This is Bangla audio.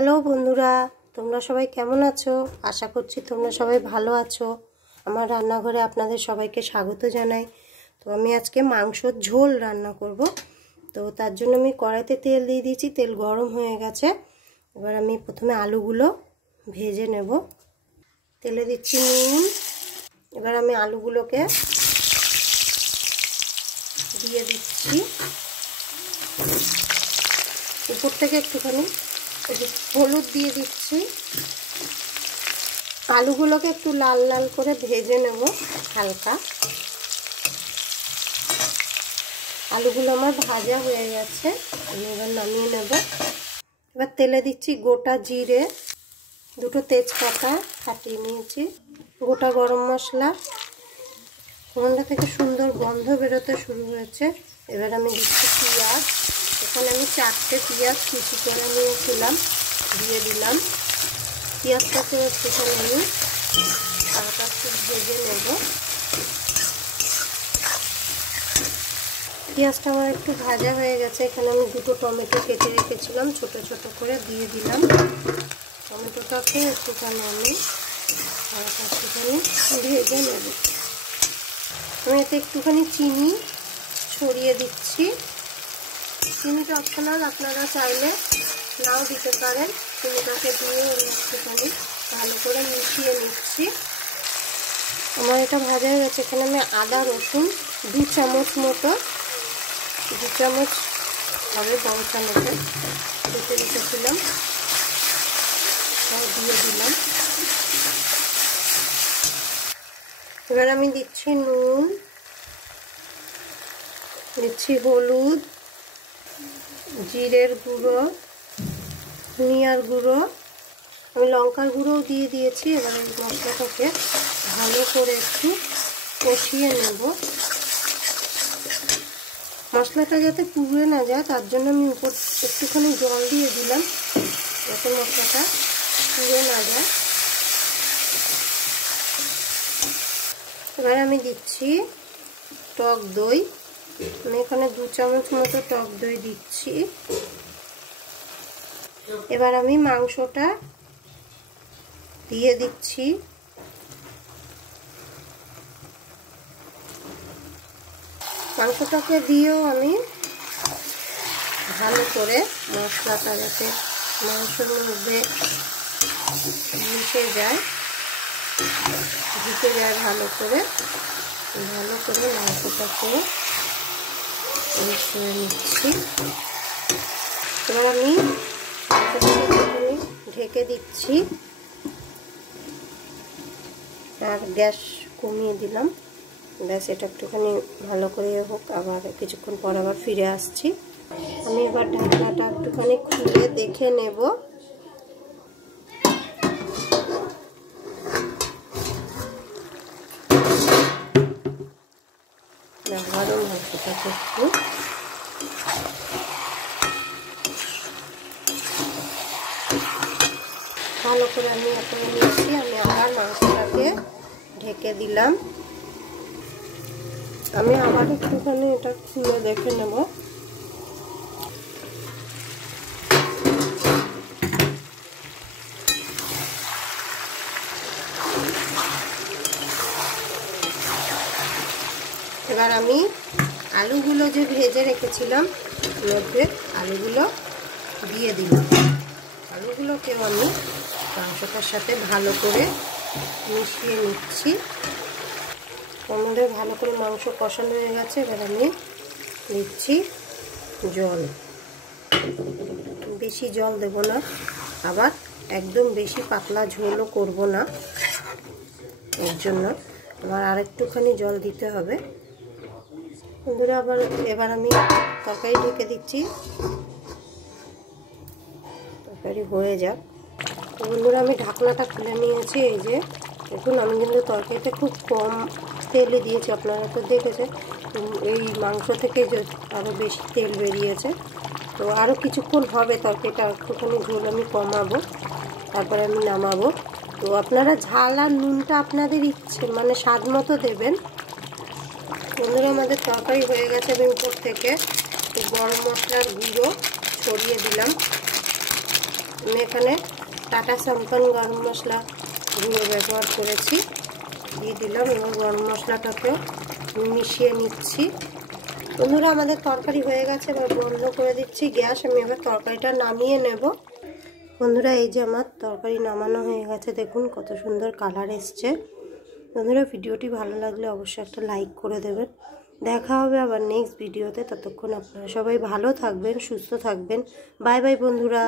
হ্যালো বন্ধুরা, তোমরা সবাই কেমন আছো? আশা করছি তোমরা সবাই ভালো আছো। আমার রান্নাঘরে আপনাদের সবাইকে স্বাগত জানাই। তো আমি আজকে মাংসর ঝোল রান্না করব। তো তার জন্য আমি কড়াইতে তেল দিয়ে দিয়েছি, তেল গরম হয়ে গেছে। এবার আমি প্রথমে আলুগুলো ভেজে নেব। তেলে দিচ্ছি নুন। এবার আমি আলুগুলোকে দিয়ে দিচ্ছি, উপর থেকে একটুখানি হলুদ দিয়ে দিচ্ছি। আলুগুলোকে একটু লাল লাল করে ভেজে নেব হালকা। আলুগুলো আমার ভাজা হয়ে গেছে, আমি এবার নামিয়ে নেব। এবার তেলে দিচ্ছি গোটা জিরে, দুটো তেজপাতা ফাটিয়ে নিয়েছি, গোটা গরম মশলা। ফোড়নটা থেকে সুন্দর গন্ধ বেরোতে শুরু হয়েছে। এবার আমি দিচ্ছি পেঁয়াজ। এখানে আমি 4টে পেঁয়াজ কুচি করে নিয়েছিলাম, দিয়ে দিলাম। পেঁয়াজটাকে একটুখানি আমি হালকা একটু ভেজে নেব। পেঁয়াজটা আমার একটু ভাজা হয়ে গেছে। এখানে আমি দুটো টমেটো কেটে রেখেছিলাম, ছোট ছোট করে দিয়ে দিলাম। টমেটোটাকে একটুখানি আমি হালকা একটুখানি ভেজে নেব। আমি এতে একটুখানি চিনি ছড়িয়ে দিচ্ছি। চিনিটা অপশনাল, আপনারা চাইলে নাও দিতে পারেন। চিনিটাকে দিয়ে আমি একটুখানি ভালো করে মিশিয়ে নিচ্ছি। আমার এটা ভাজা হয়ে গেছে। এখানে আমি আদা রসুন 2 চামচ মতো, 2 চামচ হবে, বড় চামচে বেটে রেখেছিলাম, দিয়ে দিলাম। এবার আমি দিচ্ছি নুন, দিচ্ছি হলুদ, জিরের গুঁড়ো, ধনিয়ার গুঁড়ো, আমি লঙ্কার গুঁড়োও দিয়ে দিয়েছি। এবার এই মশলাটাকে ভালো করে একটু কষিয়ে নেব। মশলাটা যাতে পুড়ে না যায় তার জন্য আমি উপর একটুখানি জল দিয়ে দিলাম, যাতে মশলাটা পুড়ে না যায়। এবার আমি দিচ্ছি টক দই। আমি এখানে 2 চামচ মতো টক দই দিচ্ছি। এবার আমি মাংসটা দিয়ে দিচ্ছি। মাংসটাকে দিয়েও আমি ভালো করে মশলাটা যাতে মাংসের মধ্যে মিশে যায়, ঢুকে যায় ভালো করে মাংসটাকে মিশিয়ে নিচ্ছি। এবার আমি ঢেকে দিচ্ছি আর গ্যাস কমিয়ে দিলাম। ব্যাস, এটা একটুখানি ভালো করে হোক, আবার কিছুক্ষণ পর আবার ফিরে আসছি। আমি এবার ঢাকনাটা একটুখানি খুলে দেখে নেব। ভালো মাংসটাকে একটু ভালো করে আমি এখন নিয়েছি। আমি আবার মাংসটাকে ঢেকে দিলাম। আমি আবার একটুখানি এটা খুলে দেখে নেব। এবার আমি আলুগুলো যে ভেজে রেখেছিলাম মধ্যে আলুগুলো দিয়ে দিলাম। আলুগুলোকেও আমি মাংসটার সাথে ভালো করে মিশিয়ে নিচ্ছি। আমাদের ভালো করে মাংস কষানো হয়ে গেছে। এবার আমি দিচ্ছি জল। বেশি জল দেব না, আবার একদম বেশি পাতলা ঝোলও করব না, এর জন্য আমার আর একটুখানি জল দিতে হবে। বন্ধুরা, এবার আমি তরকারি ঢেকে দিচ্ছি, তরকারি হয়ে যাক। বন্ধুরা, আমি ঢাকনাটা খুলে নিয়েছি। এই যে দেখুন, আমি কিন্তু তরকারিতে খুব কম তেলই দিয়েছি, আপনারা তো দেখেছেন। এই মাংস থেকে আরও বেশি তেল বেরিয়েছে। তো আরও কিছুক্ষণ হবে, তরকারিটা একটুখানি ঝোল আমি কমাবো, তারপরে আমি নামাবো। তো আপনারা ঝাল আর নুনটা আপনাদের ইচ্ছে মানে স্বাদ মতো দেবেন। বন্ধুরা, আমাদের তরকারি হয়ে গেছে। আমি উপর থেকে গরম মশলার গুঁড়ো ছড়িয়ে দিলাম। আমি এখানে টাটা সম্পন গরম মশলা গুঁড়ো ব্যবহার করেছি, দিয়ে দিলাম। এবং গরম মশলাটাকে মিশিয়ে নিচ্ছি। বন্ধুরা আমাদের তরকারি হয়ে গেছে, এবার বন্ধ করে দিচ্ছি গ্যাস। আমি এবার তরকারিটা নামিয়ে নেব। বন্ধুরা এই যে আমার তরকারি নামানো হয়ে গেছে, দেখুন কত সুন্দর কালার এসছে। বন্ধুরা ভিডিওটি ভালো লাগলে অবশ্যই একটা লাইক করে দেবেন। দেখা হবে আবার নেক্সট ভিডিওতে। ততক্ষণ আপনারা সবাই ভালো থাকবেন, সুস্থ থাকবেন। বাই বাই বন্ধুরা।